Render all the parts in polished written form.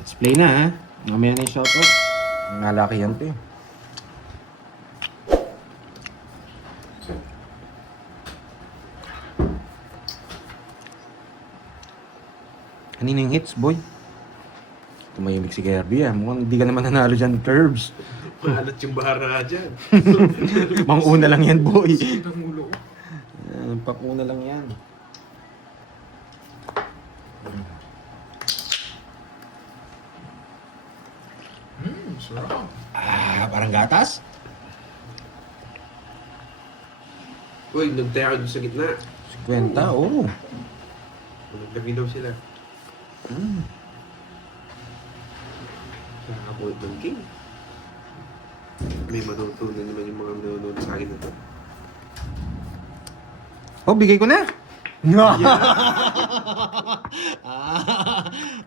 Let's play na ha. Mamaya na yung shoutout. Nalaki yan to eh. Kanina yung hits, boy? Tumahimik si Kirby ah. Mukhang hindi ka naman nanalo dyan, Curbs. Maalat yung bahara dyan. Mang-una lang yan, boy. Ang ulo ko. Pang-una lang yan. Sarap. Parang gatas? Uy, nagtaya doon sa gitna. 50, oo. Nagtabi daw sila. Nakakabulit ng king. May matutunan naman yung mga nanonood sa akin na to. Oh, bigay ko na.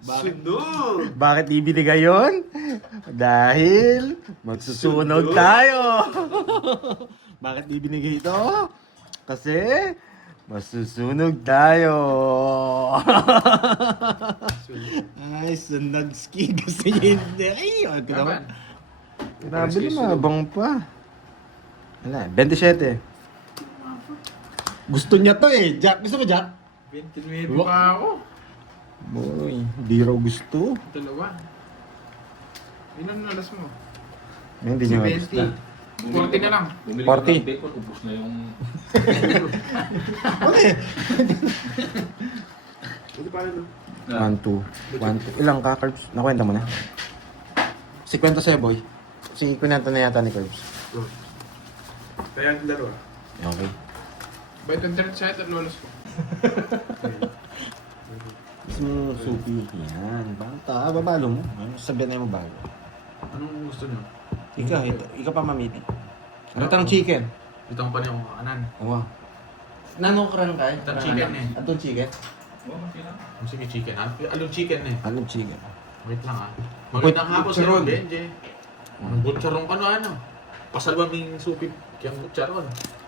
Sunod! Bakit ibinigay yun? Dahil magsusunog tayo. Bakit ibinigay ito? Kasi masusunog tayo. Ay, sunog ski. Gusto niya hindi. Ay, wag ka naman. Grabe na, abang pa. Wala, 27. Gusto niya to eh. Jack, gusto mo Jack? 29 pa ako. Boy, di raw gusto. Dalawa. Ilan na alas mo? Hindi niya Si gusto. 20. 40 na lang. Bumili 40. ko ng bacon, ubus na yung... Ano pa rin? 1, 2. 1, 2. Ilang ka, Curbs? Nakwenta mo na? 50 sa'yo, boy. Si kunenta na yata ni Curbs. Oh. Kaya ang dalawa. Okay. By 20 side at lolos ko. Gusto mo supi? Yan. Bata, babalo mo. Sabihan na mo bago. Anong gusto nyo? Ikaw pa mamili. Ano tang chicken? Itong pa niyo kanan. Oo. Nanong karang kay? Itong chicken eh. Atong chicken? Sige chicken ha? Along chicken eh. Anong chicken? Wait lang ha. Magandang hapon sa iyo, Benje. Butcharon ka no ano? Pasalwa ming supi kiyang butcharon.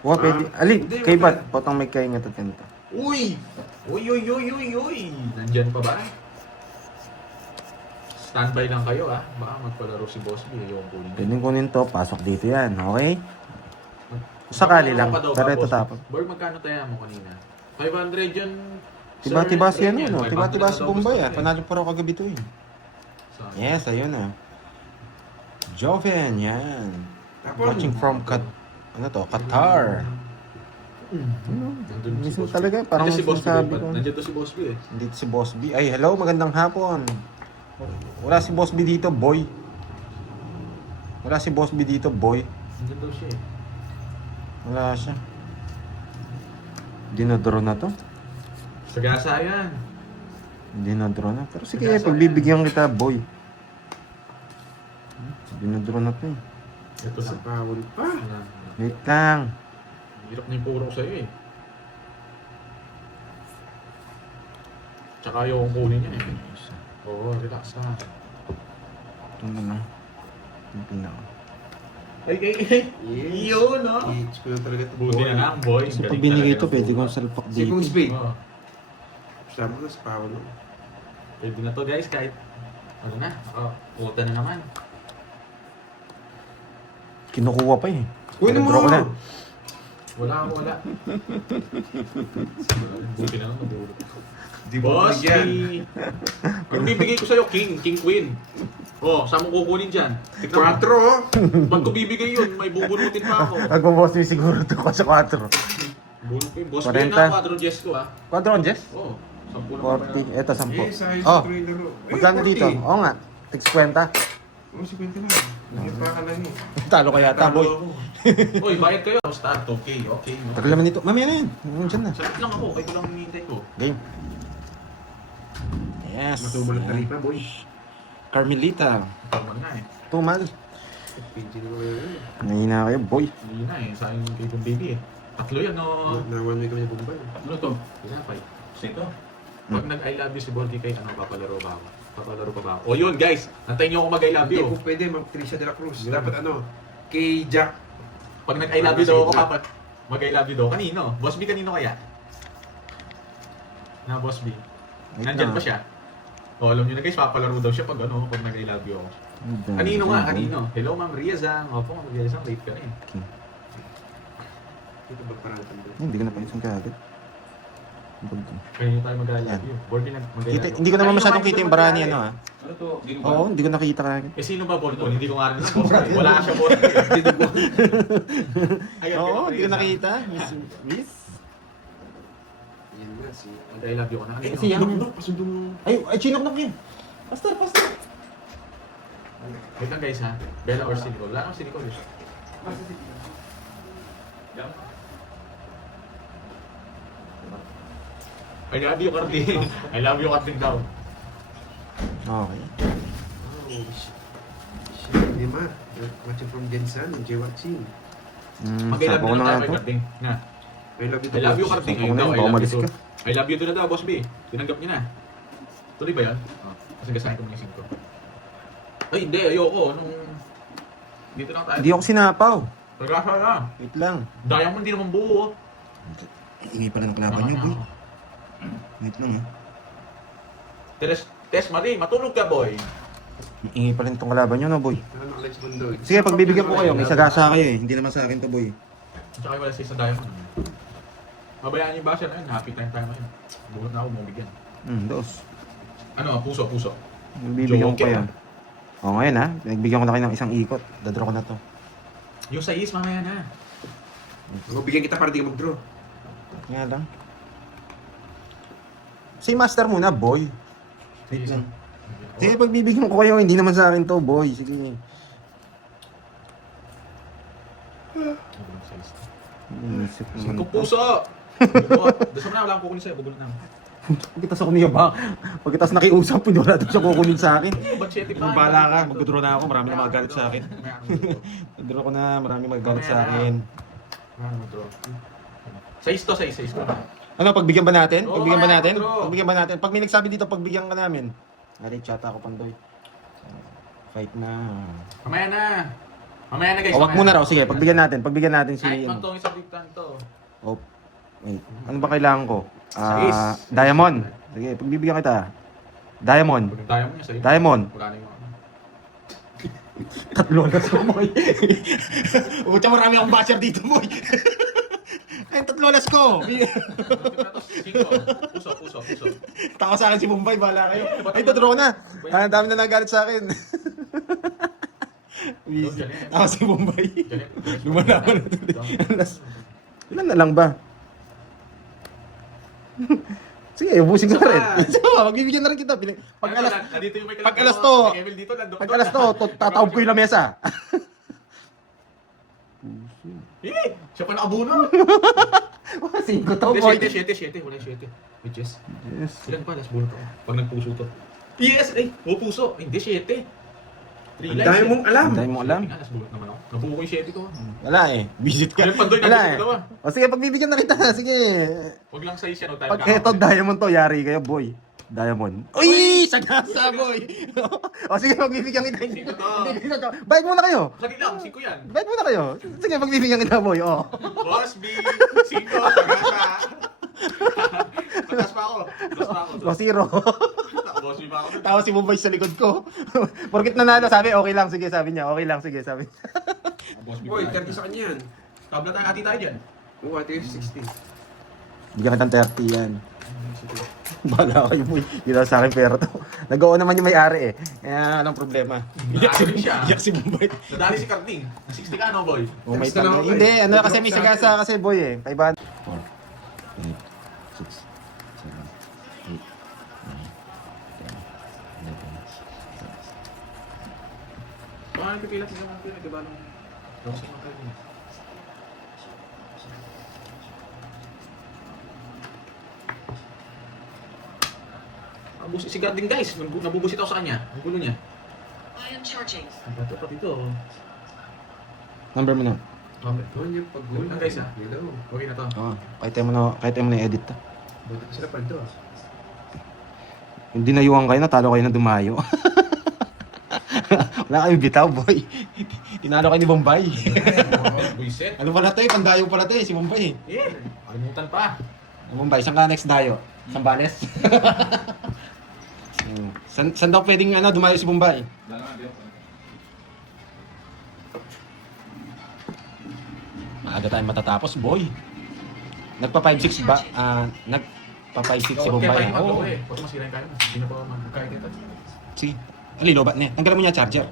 Wow, pwede. Ali, Hindi, kay wala. Bat. Potang may kaingat at ganito. Uy! Uy! Nandyan pa ba? Standby lang kayo ha. Baka magpalaro si Boss B. Yung kunin. Pwedeng kunin to. Pasok dito yan. Okay? Sakali lang. Pero ito tapos. Borg, magkano tayo mo kanina? 500 yun. Tiba-tiba si ano, no? 500 Tiba-tiba si na daw Bombay, gusto ah. niya. Panalo pa raw kagabi to, eh. Saan? Yes, ayun, ah. Joven, yan. Watching from ano to? Qatar. Nandun si Minsan Boss B. talaga, parang Nandiyan si Boss B. sinasabi ko. Nandiyan to si Boss B eh. Dito si Boss B. Ay, hello, magandang hapon. Wala si Boss B dito, boy. Wala si Boss B dito, boy. Nandiyan daw siya eh. Wala siya. Dinodoro na to. Sagasa yan. Dinodoro na. Pero sige, Sagasa pagbibigyan kita, boy. Dinodoro na to, eh. Ito Sa na. pawon pa. Wait lang. Hirap na yung puro ko sa'yo eh. Tsaka yung kunin niya eh. Oo, relax na. Ito na lang. Ito na lang. Ay. Yes. Yun no? It's ko na talaga ito. Buti na lang boy. Kasi Galing pag binigay talaga ito, ng pwede puro. kong salpak Si dito. Kung Spade. Oo. Sabi ko sa pawon. Pwede na to guys kahit ano na. Puta na naman. Kinukuha pa eh. Kunin mo! Nag-draw ko na. Wala. Buti na lang nabulot. Di ba Boss, binigyan? Pag bibigay ko sa'yo, king queen. Oh, saan mo kukunin dyan? Tignan mo. 4 oh! Pag ko bibigay yun, may bubunutin pa ako. Nagbaboss niyo siguro ito ko sa 4. Bunot ko yun. Boss, 40. bigyan na 4 Jess ko ha. 4 on Jess? Oo. 10 na 40. Ito, 10. Yes, ayos Oh, ko rin laro. magkano dito? Oo nga. Tig 50. Oh, 50 lang. Hindi pa ka lang eh. Talo ka yata, boy. ako. Uy, bayad kayo. Start, okay. Tagal naman dito. Mamaya na yan. Nandiyan na. Salit lang ako. Kayo lang hinihintay ko. Game. Yes. Matubal na taripa, boy. Carmelita. Tama na eh. Tumal. PG na ko yun. Nahina kayo, boy. Hindi na eh. Sa akin kay Kong Baby eh. Tatlo yan no. Na one week kami na Bombay. Ano to? Pinapay. Sito? Pag nag-I love you si Bordy kay ano, papalaro ba ako? Papalaro pa ba ako? O yun guys, nantayin niyo ako mag-I love Hindi you. po pwede, Ma'am Tricia de la Cruz. Dapat ano, kay Jack. Pag nag-I love you daw ako, mag-I love you daw. Kanino? Boss B, kanino kaya? Na Boss B. Wait Nandyan lang, pa siya. O, alam nyo na guys, papalaro daw siya pag pag nag-I love you ako. ah. Kanino nga, kanino? Hello, Ma'am Riazang. Opo, Ma'am Riazang, late ka rin. Ito ba parang tanda? Hindi ko na paisan kagad. Kanino tayo mag-I love you? Board din mag-I love you. Hindi ko naman masyadong kita yung barani ano ah. Ano to? Ginuba? Oo, hindi ko nakita kagad. Eh, sino ba Bolton? Hindi ko nga rin na wala siya Bolton. Ayan, Oo, kay hindi ko Ma'am Riazang. nakita. Miss? Yan nga, si... Mag-I love you ko na. Kanino? Si Yang. Dok, pasundong... Ay, chinok-nok yun. Pastor. Wait lang guys ha. Bella or si Nicole? Wala nang si Nicole. eh. I love you, Carding. I love you, Carding daw. Okay. Oh, shit. Neymar. Watching from Jensen and J-Watching. Mag-I love Sapo ko you na na tayo nga kay to. Carding. Na. I love you, I love you, Carding. Sapo ko Ayun na daw, yun, I baka love you umalis to. ka. I love you to na daw, Boss B. Tinanggap niya na. Tuloy ba yan? Kasi gasahin ko mga isip ko. Ay, hindi. Ayoko. Dito lang tayo. Hindi ako sinapaw. Pagkasa na. Wait lang. Diamond di naman buo. Ingay pala ng kalaban niyo, boy. Wait lang ah. Test Marie, matulog ka, boy. Ingay pala nitong kalaban niyo, no, boy. Ano Alex Mundo? Sige, pagbibigyan ko kayo, may sagasa kayo eh. Hindi naman sa akin to, boy. Tsaka wala siya sa Diamond. Mabayaan niyo ba siya na yun? Happy time tayo ngayon. Buhat na ako bumigyan. Dos. Ano, puso. Bibigyan ko Joke kayo. O ngayon ha, nagbigyan ko na kayo ng isang ikot. Dadro ko na to. Yung sa is, mamaya na. Magbigyan kita para di ka mag-draw. Nga lang. Si Master muna, boy. Wait lang. Sige, pagbibigyan ko kayo, hindi naman sa akin to, boy. Sige. Inisip naman Kung to. puso! Dasa mo na, wala akong kukunin sa'yo. Bugulot na. Pagkitas ako niya ba? Pagkitas nakiusap, hindi wala doon siya kukunin sa akin. Ba't 7 pa? Bala ka, magdodraw na ako, marami na magagalit sa akin. Magdodraw ko na, marami magagalit sa akin. Sa is to. Ano, pagbigyan ba natin? Oo, Pagbigyan ba kaya, natin? bro. Pagbigyan ba natin? Pag may nagsabi dito, pagbigyan ka namin. Ari, chat ako, Pandoy. Fight na. Mamaya na guys. O, wag muna raw. Sige, pagbigyan natin si... Kahit man tong isang diktan to. Oh, wait. Ano ba kailangan ko? Sais. Diamond. Sige, pagbibigyan kita. Diamond. Pag tayo mo niya sa'yo. Diamond. Wala na yung ano. Tatlo na sa boy. Utya, marami akong basher dito, boy. Ay, tatlo las ko. Puso. Tawa sa akin si Mumbai, bahala kayo. Ay, tadraw na. Ang dami na nagalit sa akin. Tawa si Mumbai. Lumalaman na tuloy. Ilan na lang ba? Sige, ubusin ko rin. So, magbibigyan na rin kita. Pag alas to, tataob ko yung lamesa. Siya pa nakabuno. 5 to, boy. 7. Wala 7. Witches. Yes. Ilan pa? Last bullet ako. Pag nagpuso to. Yes! Ay! Puso! Hindi, 7. 3 Ang dami mong alam. Ang dami mo alam. Last bullet naman ako. Nabuo ko yung 7 ko. Wala eh. Visit ka. Ayun, Pandoy, Wala nandito eh. dalawa. O sige, pagbibigyan na kita. Sige. Huwag lang sa isya, no tayo. Pag eto, diamond to, yari kayo, boy. Diamond. Uy! Sagasa, boy! O sige, pagbibigyan kita. Sino to? Bayad muna kayo. Saglit lang, 5 yan. Bayad muna kayo. Sige, pagbibigyan kita, boy. O. Boss B! 5! Sagasa! Patas pa ako. O, 0. Boss B pa ako. Tawa si Mumbai sa likod ko. Porkit nanalo, sabi, okay lang. Sige, sabi niya. Okay lang, sige, sabi niya. Boss B Boy, pa 30 sa kanya yan. Tabla tayo, hati tayo dyan. Oo, ate, 60. Bigyan kitang 30 yan. Bahala kayo, boy. Hindi sa akin pera to. Nag-oo naman yung may-ari eh. Kaya anong problema? Nadali siya. Iyak si Mumbai. Nadali si Carding. 60 ka, no, boy? Oh, may Text na lang ako, Hindi, eh. ano kasi may sagasa kasi boy eh. 500. 4, 8, 6, 7, 8, 9, 10, 11, 12. Baka nagpipilat siya mga pila, diba nung... Tapos yung mga pila. Si Carding guys, nabubusit ako sa kanya. Ang gulo niya. I am charging. Ito pa dito. Number mo na. Doon yung pag-goal. Ang guys, ah. Hello. Okay na to. Oo. Kahit tayo mo na edit to. Buti ka sila pa ito. Hindi nayuhan kayo, natalo kayo na dumayo. Wala kayo bitaw, boy. Tinalo kayo ni Bombay. Buiset. Ano pala tayo? Pandayo pala tayo, si Bombay. Eh, kalimutan pa. Bombay, saan ka next dayo? Sambales. Saan daw pwedeng dumayo si Bombay? Maaga tayong matatapos, boy. Nagpa 5-6 ba? Nagpa 5-6 si Bombay. Oo. Oo. Huwag masira yung kaya mo. Hindi na pa magkaya kita. Sige. Ali, lobat niya. Tanggalan mo niya charger.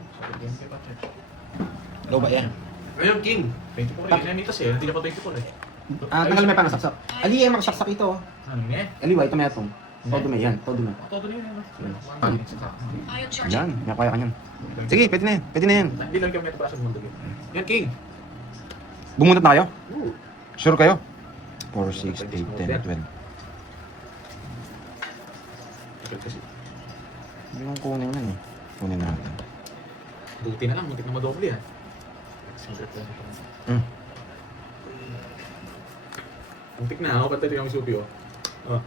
Lobat yan. Ayun, King. 24 eh. Nanitas eh. Hindi na pa 24 eh. Tanggalan mo yung pangasaksak. Ali, magsaksak ito. Ano nga eh? Ali, wait, may atong. Todo may yan. Todo na. Todo na yun. I am charging. Yan, may kaya ka yan. Sige, pwede na yan. Pwede na yan. Hindi lang kami ito sa mundo. Yan, King. Bumunot na kayo? Sure kayo? 4, 6, 8, 10, 12. Kasi Hindi mong kunin yan eh. Kunin natin. buti na lang. Muntik na madoble ah. Mm. Muntik na. Ako pantay yung supi oh. Oh.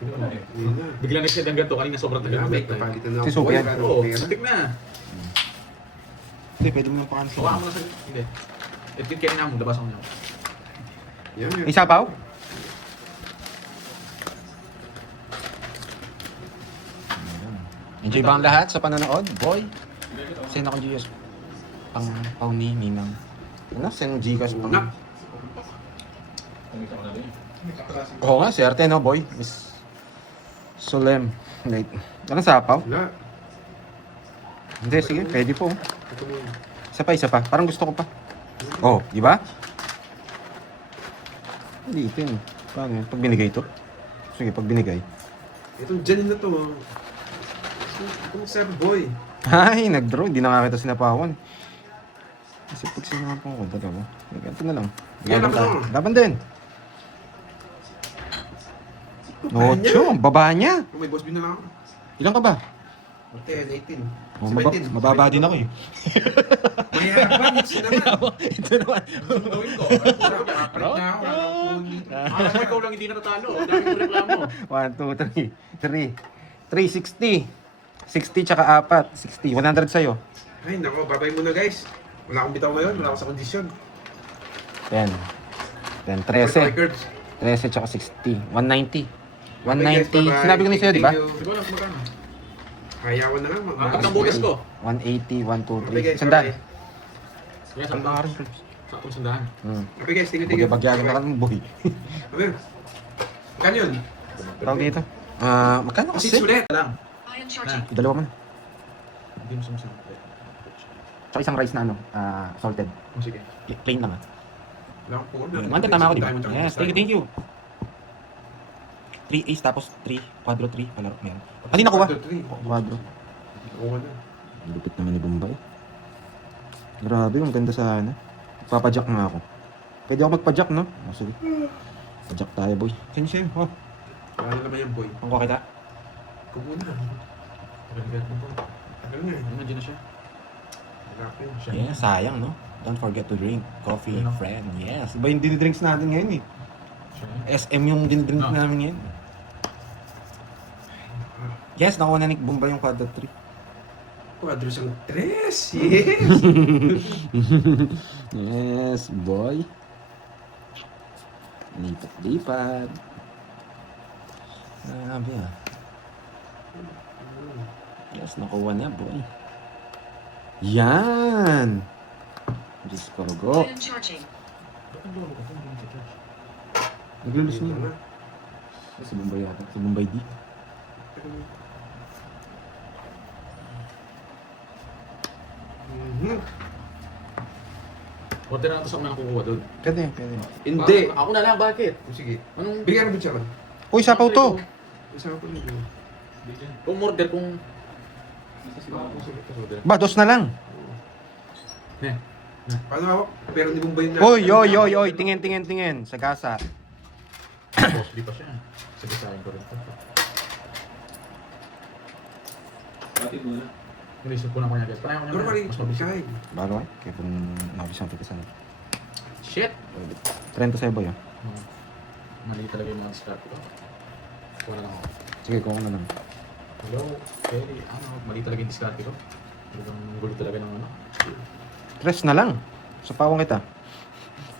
Yun na. Bigla na siya ng ganito. Kanina sobrang tagal Wala, ng may ganito. kapalitan na Si Suki yan. Oo, muntik na. Hindi, pwede mo nang pakansel. Hawakan mo na sa... Hindi. Edit kaya na mo. Labas ako niya. Yan, yan. Isa pa? Enjoy ba ang lahat sa panonood? Boy, send ako GS pang ni Minang. Send Gcash pang... Nak. Oo nga, swerte no, boy. Miss Solem. Wait. Anong sapaw? Wala. Hindi, sige, pwede po. Ito mo. Isa pa. Parang gusto ko pa. Oh, di ba? Hindi, ito yun. Paano yun? Pag binigay ito? Sige, pag binigay. Itong Janine na to. Itong Sir Boy. Ay, nag-draw. Hindi na nga kita sinapawan. Kasi pag sinapawan ko, dalawa. Ganito na lang. Yeah, Laban laban tayo. mo. Laban din. Ocho, ang baba niya. Oh, may boss bin na lang ako. Ilan ka ba? 10, 18. Oh, 17. mababa din ako eh. Mayaban, it's naman. Ito naman. Gawin ko. Papalit na ako. Wala akong phone dito. Alam mo ikaw lang hindi na natalo. Dami mo reklamo. 1, 2, 3. 360. 60 tsaka 4. 60. 100 sa'yo. Ay, nako, babay muna guys. Wala akong bitaw ngayon. Wala akong sa kondisyon. 10. 10, 13. Records. 13 tsaka 60. 190. Okay, guys, 190. bye-bye. Sinabi ko na sa'yo, di ba? Thank you. Hindi ko alam kung magkano. Hayawan na lang. Ang ang bonus ko. 180, 1, 2, Okay 3. guys, Sandaan. bye-bye. Kaya Ang sa pangarin. sa akong sandahan. Okay guys, thank you. Bagyagan na ka ng buhay. Okay. Kan yun? Tawag dito. Magkano Kasi kasi? sulit. Lang. I am charging. Dalawa mo na. Hindi mo sumusunod. Tsaka isang rice na salted. Oh, sige. Plain lang ah. Wala akong phone. Mante, tama ako di ba? Yes, thank you. 3 ace tapos 3, quadro 3, palaro meron. Hindi nakuha. Quadro. Oo na. Ang lupit naman ni Bombay. Grabe, ang ganda sana. Papajack nga ako. Pwede ako magpajack, no? Oh, sige. Pajack tayo, boy. Sensei, oh. Wala na naman yan, boy. Ang kita. Kumuna. Tagal-tagal mo po. Tagal nga eh. Nandiyan na siya. Wala ko yun. Yeah, sayang, no? Don't forget to drink coffee, friend. Yes. Iba yung dinidrinks natin ngayon, eh. SM yung dinidrink No. namin ngayon. Yes, nakuha na ni Bombay yung quadro 3. Quadros ang 3. Yes. Yes, boy. Lipat-lipat. Grabe ah. Yes, nakuha na, boy. Yan! Diyos ko, go. I am charging. Naglulus niya. Si Bombay yata. Si Bombay D. Mhm. Order na ito sa unang kukuha doon. Pwede. Hindi. Ako na lang, bakit? Sige. Anong... Bigyan mo siya man. Uy, sapaw to! Isama ko nito. Kung order kung... Ba, dos na lang. Ne. Paano ako? Pero hindi mo ba yun Oy. Tingin. Sa gasa. Boss, di pa siya. Sige sa akin ko rin. Inisip ko na ko niya guys. Parang ako Pero naman. mali, Mas mabilis. kain. Bago eh. Kaya kung nabis ang pitisan. Shit! 30 sa'yo, boy. Mali talaga yung mga discard ko. Kuha na lang ako. Sige, kuha ko na lang. Hello, Kelly. Mali talaga yung discard ko. Talagang gulo talaga ng ano. Tres na lang. Sa pawang kita.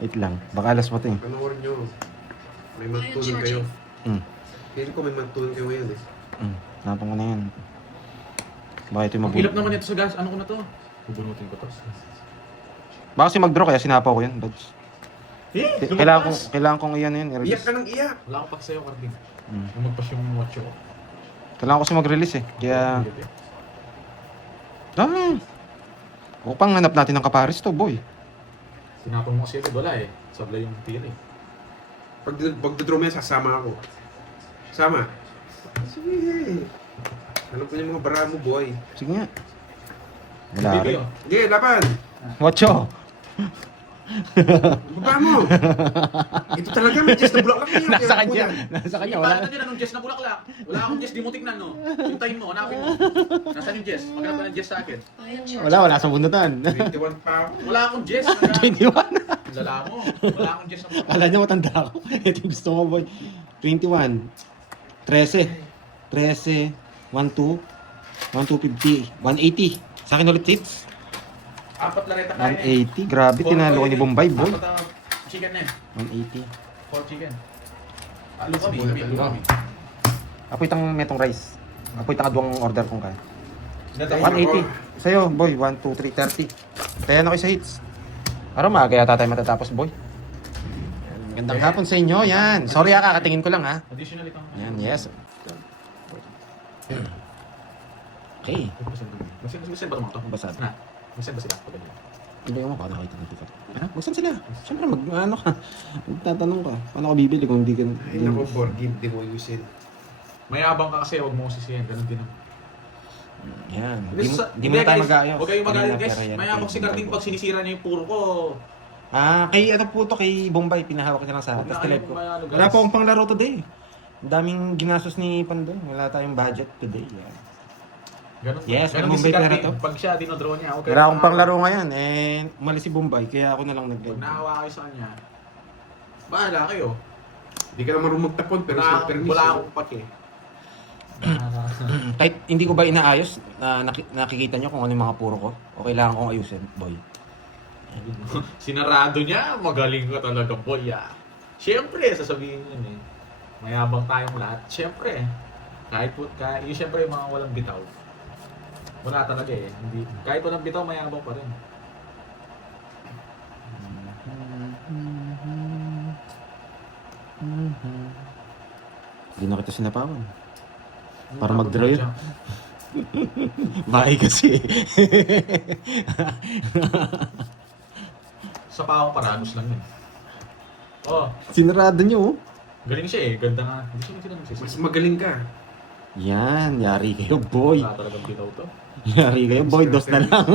Wait lang. Baka alas mo to eh. Panoorin nyo. May I am magtulong kayo. charging. Feeling ko may mantuan kayo ngayon eh. Napang ko na yan. Baka ito yung Ang hilap naman ito sa gas. Ano ko na to? Bubunutin ko to. Baka kasi mag-draw kaya sinapaw ko yun, Lods. Lumagpas! Kailangan kong iyan yun, Iyak i-release. ka ng iyak! Wala akong paki sa'yo, Carding. Mm. Lumagpas yung watcho ko. Kailangan ko kasi mag-release eh. Kaya... Upang hanap natin ng kapares to, boy. Tinapon mo kasi agad. Wala eh. Sablay yung tira eh. Pag draw mo yan, sasama ako. Sama? Sige. Alam ko yung mga bara mo, boy. Sige nga. Wala Bibi, rin. oh. Sige, laban! Wacho! Baba mo! Ito talaga, may chest na bulaklak niya. Nasa kanya. Nasa kanya, wala. Wala na anong Jess na bulaklak. Wala akong Jess, di mo tignan, no? Hintayin mo, hanapin mo. Nasaan yung Jess? Maghanap ka ng Jess sa akin. I am charging. Wala sa bundutan. 21 pa ako. Wala akong Jess. 21. Lala mo. Wala akong Jess na bulaklak. Akala niya matanda ako. Ito yung gusto mo, boy. 21. 13. 13. 12. 1250. 180. Sa akin ulit, Tits. 4 lareta kain eh. 180. Grabe, tinalo ko ni Bombay, boy. 4 chicken na eh. 180. 4 chicken. Alo kami. Alo kami. Apoy tang metong rice. Apoy tang aduang order kong kaya. Ay, 180. Sa'yo, boy. 1, 2, 3, 30. Kaya na kayo sa hits. Araw maaga yata tayo matatapos, boy. Gandang hapon sa inyo, yan. Sorry kakatingin ko lang, ha. Additional itong... Yan, yes. Okay. Masin ba ito? Basad. Na. Masin ba sila? Pag ganyan. Hindi ko makakita nakita ng ticket. Ano? Buksan sila. Siyempre, ano ka. Magtatanong ka. Paano ka bibili kung hindi ka... Ay, naku, board game, di mo ayusin. Mayabang ka kasi, huwag mo sisihin. Ganun din ang... Yan. Di mo na tayo mag-aayos. Huwag kayong mag-aayos, guys. Pero yan, Mayabang okay, si Carding pag sinisira niya yung puro ko. Kay ano po to, kay Bombay, pinahawak niya lang sa Huwag na tapos kayo tilive ko. mayalo, guys. Wala pa akong panglaro today. Ang daming ginastos ni Pandoy. Wala tayong budget today. Yeah. Ganun, Yes, ganun din si Bombay pera Carding. to. Pag siya dinodraw niya, okay. Wala akong panglaro ngayon. Umalis si Bombay, kaya ako na lang nag-live. Pag naawa kayo sa kanya, bahala kayo. Hindi ka naman marunong magtapon, pero sa permis. Wala akong pake. Kahit hindi ko ba inaayos, nakikita nyo kung ano yung mga puro ko? O kailangan kong ayusin, boy? Sinarado niya, magaling ka talaga, boy. Ah. Siyempre, sasabihin yun eh. Mayabang tayong lahat. Siyempre. Kahit yung siyempre yung mga walang bitaw. Wala talaga eh. Hindi, kahit walang bitaw, mayabang pa rin. Hindi na kita sinapawan. Para mag-draw yun. Bahay kasi. Sa pa ako paranos lang yun. Oh, Sinarado nyo, oh. galing siya eh. Ganda nga. Hindi siya sila Mas nagsisisi. magaling ka. Yan, yari kayo, boy. Wala talagang bitaw to. Yari kayo, boy, dos na lang.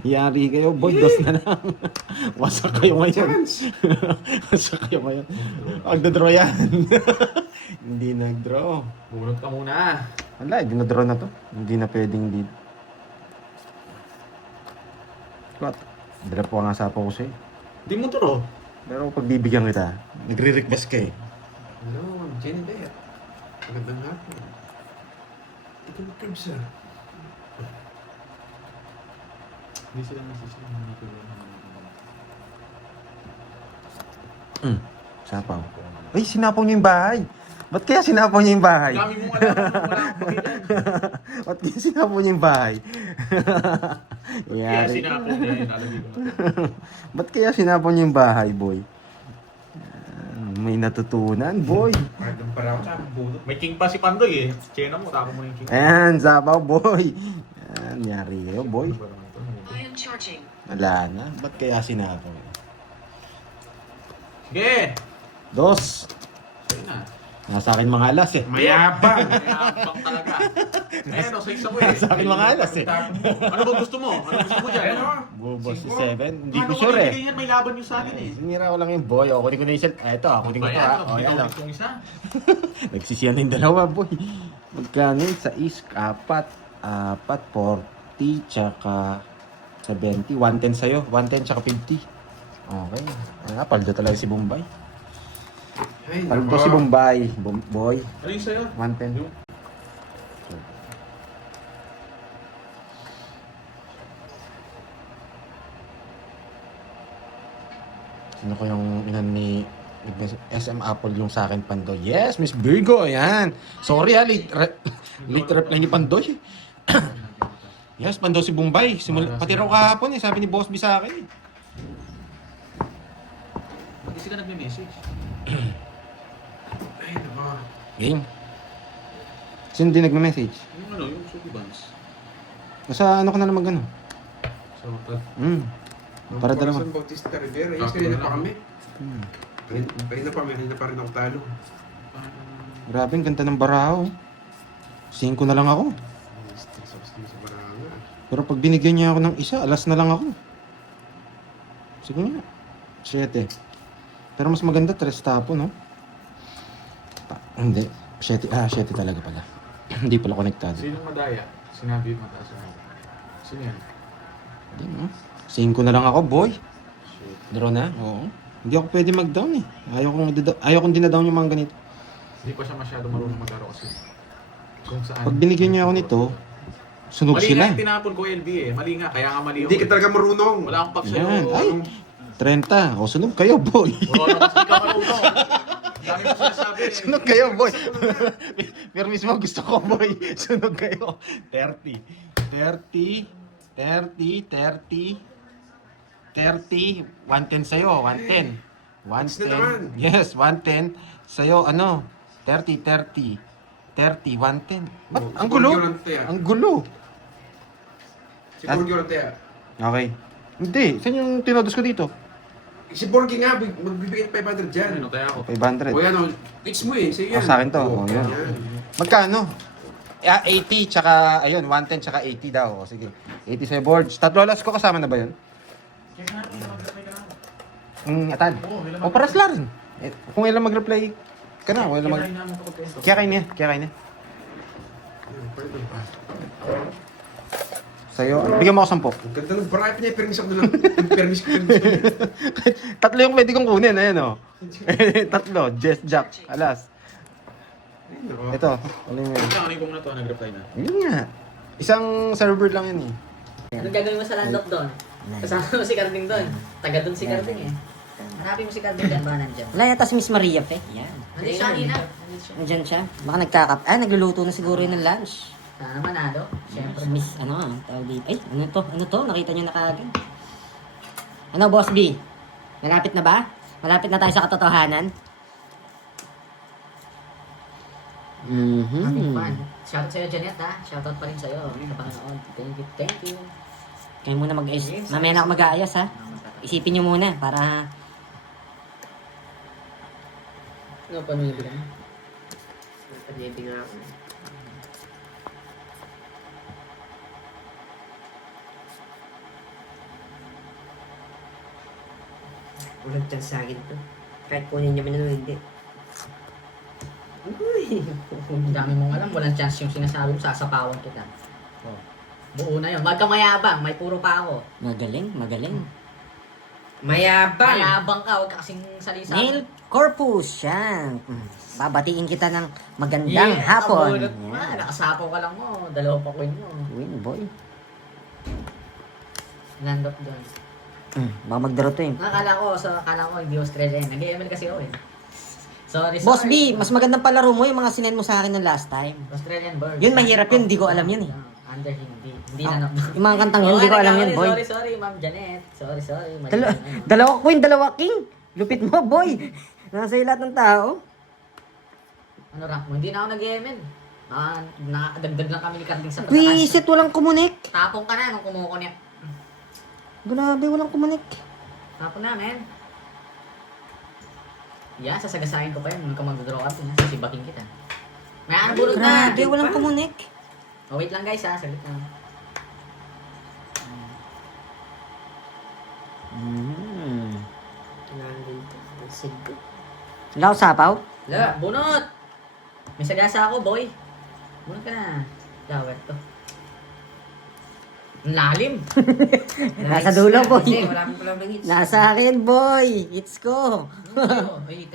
Yari kayo, boy, dos na lang. Wasak kayo ngayon. Chance! Wasak kayo ngayon. Magdadraw yan. Hindi nag-draw. Bunot ka muna. Wala, dinadraw na to. Hindi na pwedeng di. What? Drop ko nga sa ko sa'yo. Hindi mo to. Pero pagbibigyan kita, nagre-request ka eh. Hello, I'm Jenny Bear. Magandang hapon. Ikaw na Cubs ah. Hindi sila nagsisisi. Sapaw. Ay, sinapaw niyo yung bahay. Ba't kaya sinapaw niyo yung bahay? Dami mong alam. Wala akong pagilan. Ba't kaya sinapaw niyo yung bahay? Kaya Yari. sinapon niya. Nalagay ko na to. Ba't kaya sinapaw niyo yung bahay, boy? May natutunan, boy. Kahit ang para ako sa bunot. May king pa si Pandoy eh. Chena mo, tapo mo yung king. Ayan, sapaw, boy. Ayan, yari kayo, boy. I am charging. Wala na. Ba't kaya sinapaw? Sige! Dos. Sa'yo na. Nasa akin mga alas eh. Mayabang! Mayabang talaga. Ayun o, sa isa mo eh. Nasa akin mga alas eh. Ano ba gusto mo? Ano gusto mo dyan? Ayun o. Bubos si Cinco. 7. Hindi ko Ano sure eh. yan? May laban yung sa akin eh. Sinira ko lang yung boy. O, kunin ko na yung set. Eto, kunin ko to ha. O, yan o. Yung isa. Nagsisiyan na yung dalawa, boy. Magkano yun? Sa isk, 4, 40, tsaka 70. 110 sa'yo. 110 tsaka 50. Okay. Paldo talaga si Bombay. Ay, Paldo nako. si Bombay. Boy. Ano yung sa'yo? 110. Yung- Sino ko yung inan ni SM Apple yung sa akin, Pandoy. Yes, Miss Virgo, ayan. Sorry ha, late reply ni Pandoy. Yes, Pandoy si Bombay. Pati raw kahapon eh, sabi ni Boss B sa akin eh. Hindi sila nagme-message. Ay, nako. Game. Sino din nagme-message? Yung ano, yung Suki Buns. Nasa ano ka na naman gano'n? So, tal- Para dalawa. San Bautista Rivera. Yes, kanina pa kami. Kanina pa rin ako talo. Grabe, ang ganda ng baraho. 5 na lang ako. Stress sa baranga. Pero pag binigyan niya ako ng isa, alas na lang ako. Sige nga. 7. Pero mas maganda 3 tapo, no? Hindi. 7 talaga pala. Hindi pala konektado. Sinong madaya? Sinabi yung mataas na. Sino yan? Hindi, no? 5 na lang ako, boy. Shit. Draw na? Oo. Hindi ako pwede mag-down eh. Ayaw kong dinadown yung mga ganito. Hindi pa siya masyado marunong maglaro kasi. Kung saan. Pag binigyan niya ako nito, sunog Mali sila. nga yung tinapon ko LB eh. Mali nga, kaya nga mali Hindi ako ka talaga marunong. Wala akong pag sa'yo. Yan. Ay, 30. O, sunog kayo, boy. Wala naman hindi ka marunong. Dami mo sinasabi eh. Sunog kayo, boy. Pero mismo gusto ko, boy. Sunog kayo. 30. 110 sa'yo, 110. Next na naman. Yes, 110. Sa'yo, ano? 30, 110. Ba't? Oh, Ang gulo. siguro yun ang taya. Ang gulo. Siguro yun ang taya. Okay. Hindi. Saan yung tinodos ko dito? Si Borgi nga, magbibigay ng 500 dyan. Ano tayo ako? 500. O yan o, fix mo eh, sige yan. Sa akin to. O, Oh, yan. yan. Magkano? 80 tsaka, ayun, 110 tsaka 80 daw. O, sige. 80 sa boards. Tatlo alas ko kasama na ba yun? Atan. O, paras lang. Eh, kung ilang mag-reply ka na, kung ilang mag... Kaya kayo niya. Yan, pwede pa. Sa'yo, bigyan mo ako 10. Ang ganda ng variety niya, permis ako na lang. Permis ko. Tatlo yung pwede kong kunin, ayan o. Tatlo, Jess Jack, alas. Ito, ano yung Ito, ano yung kung na to, nag-reply na. Yun nga. Isang server lang yun eh. Anong gagawin mo sa landlock doon? Kasama mo si Carding doon. Taga doon si Carding eh. Hanapin mo si Carding dyan. Baka nandiyan. Wala yata si Miss Maria, Fe. Yan. Hindi siya kanina. Nandiyan siya. Baka nagkakap... nagluluto na siguro yun ng lunch. Sana manalo. Siyempre. Miss, tawag dito. Ay, ano to? Ano to? Nakita nyo na kaagad. Ano, Boss B? Malapit na ba? Malapit na tayo sa katotohanan? Having fun. Shoutout sa'yo, Janet ha. Shoutout pa rin sa'yo. Sa panonood. Thank you. Kayo muna mamaya na ako mag-aayas, ha? Isipin nyo muna para... Ano pa nyo ibigan? Pag-ibig ako. Ulag dyan sa akin to. Kahit kunin nyo man hindi. Ang dami mong alam. Walang chance yung sinasabi mo. Sasapawan kita. Oh. Buo na yun. Wag ka mayabang. May puro pa ako. Magaling. Mayabang ka. Huwag ka kasing salisa. Nail corpus, yan. Babatiin kita ng magandang hapon. Nakasapaw ka lang mo. Dalawa pa coin mo. Win, boy. Landok doon. Baka mag-draw to eh. Akala ko hindi Australian. Nag-ML kasi ako eh. Sorry. Boss B, mas magandang palaro mo yung mga sinend mo sa akin ng last time. Australian bird. Yun, mahirap yun. Hindi ko alam yun eh. Under hindi. Hindi Ah, na. yung mga kantang yun, hindi ko alam yun, boy. Sorry, Ma'am Janet. Sorry. Mali Dalawa, yun, ano. dalawa queen, dalawa king. Lupit mo, boy. Nasa lahat ng tao. Ano rank mo? Hindi na ako nag-ML. Nakadagdag lang kami ni Carding sa Wisit, walang kumunik. Tapong ka na nung kumuko niya. Grabe, walang kumunik. Tapon na, men. Yan, sasagasahin ko pa yun. Nung ka mag-draw up, sasibaking kita. May bunot na. Grabe, walang kumunik. Oh, wait lang guys ha. Salit na. Wala ko sapaw? La, bunot! May sagasa ako, boy. Bunot ka na. Lawat to. Ang lalim. Nasa dulo, boy. Hindi, wala akong pala ng hits. Nasa akin, boy. Hits ko.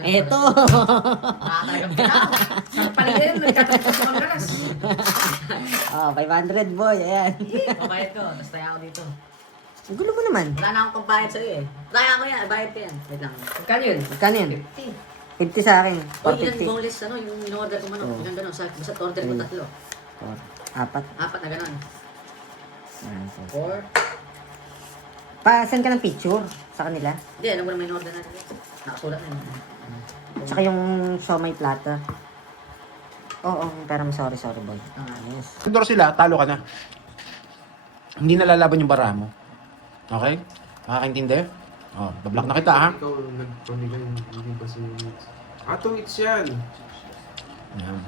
Eto. Nakatalagang pinako. Sa paligid, nagkatapos sa manggalas. Oh, 500, boy. Ayan. Pabayad ko, tapos tayo ako dito. Ang gulo mo naman. Wala na akong pambayad sa'yo eh. Kaya ko yan, bayad ko yan. Wait lang. Magkano yun? Magkano yun? 50. 50 sa akin. Uy, ilan 450. boneless ano, yung in-order ko manok. Oo. Ilan gano'n, basta order ko 3. 4. 4. 4. 4 na gano'n. Ayan, so. 4. Pa-send ka ng picture sa kanila. Hindi, alam mo naman in-order natin. Nakasulat na yun. Tsaka yung siomay platter. Oo, pero sorry boy. Yes. Sundor sila, talo ka na. Hindi nalalaban yung bara mo. Okay? Nakakaintindi? Oh, bablock na kita ha. Ikaw nagpamigay, hindi ba si Hits? Atong Hits yan. Ayan.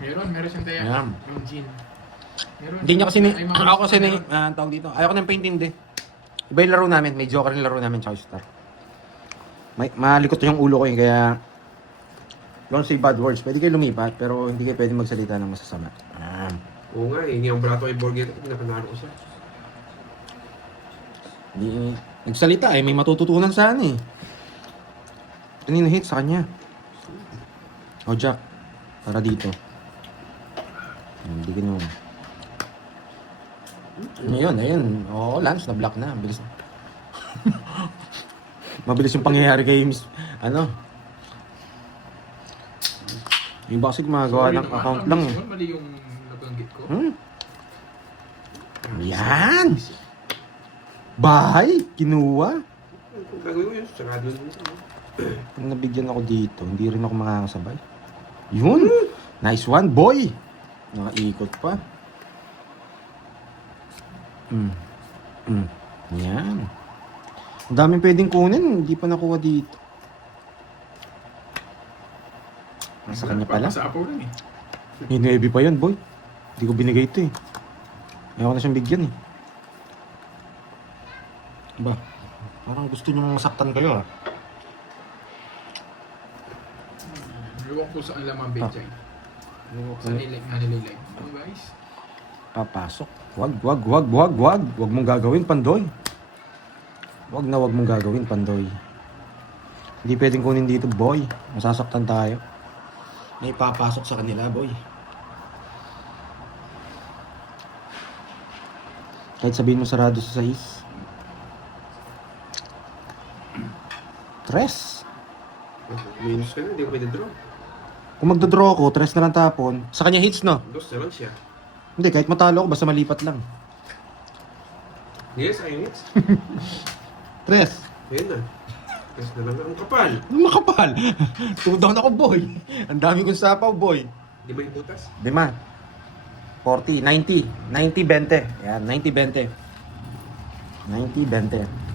Meron siyang daya. Ayan. Yung gin. Meron Hindi niya kasi, Ay, mga ako kasi meron. tawag dito, ayaw ko nang paintindi. Iba yung laro namin, may Joker yung laro namin, tsaka yung Star. Malikot yung ulo ko yun, kaya don't say bad words. Pwede kayo lumipat, pero hindi kayo pwede magsalita ng masasama. Oo nga, eh. Ngayong brato ay Borghetti, pinapanalo ko siya. Hindi, nagsalita eh, may matututunan sana eh. Kanina hit sa kanya. O Jack, para dito. Hindi ka naman. Ayun. Oo, Lance, na-block na. Bilis. Mabilis yung pangyayari kay Miss, yung ba kasi gumagawa Sorry ng naman, account Miss lang eh. Moon, mali yung nabanggit ko. Yan! Bahay! Kinuha! Kung gagawin ko yun, sarado yun. Pag nabigyan ako dito, hindi rin ako makakasabay. Yun! Nice one, boy! Nakaikot pa. Yan. Ang daming pwedeng kunin, hindi pa nakuha dito. Nasa kanya pala. Sa apo lang eh. Yung 9 pa yun, boy. Hindi ko binigay ito eh. Ayaw ko na siyang bigyan eh. Ba? Parang gusto nyo masaktan kayo ah. Luwag po sa alam ang bedtime. Sa nilay. Ano guys? Papasok. Wag mong gagawin, Pandoy. Wag mong gagawin, Pandoy. Hindi pwedeng kunin dito, boy. Masasaktan tayo. May papasok sa kanila, boy. Kahit sabihin mo sarado sa 6. Tres. Minus ka na, hindi ko pwede draw. Kung magdodraw ako, tres na lang tapon. Sa kanya hits, no? Dos na lang siya. Hindi, kahit matalo ako, basta malipat lang. Yes, ayun Hits. Tres. Ayun na. Yes na lang. Ang kapal. Ano makapal? 2 down ako, boy. Ang dami kong sapaw, boy. Di ba yung butas? 5. 40, 90. 90, 20. Yan, 90, 20. 90, 20.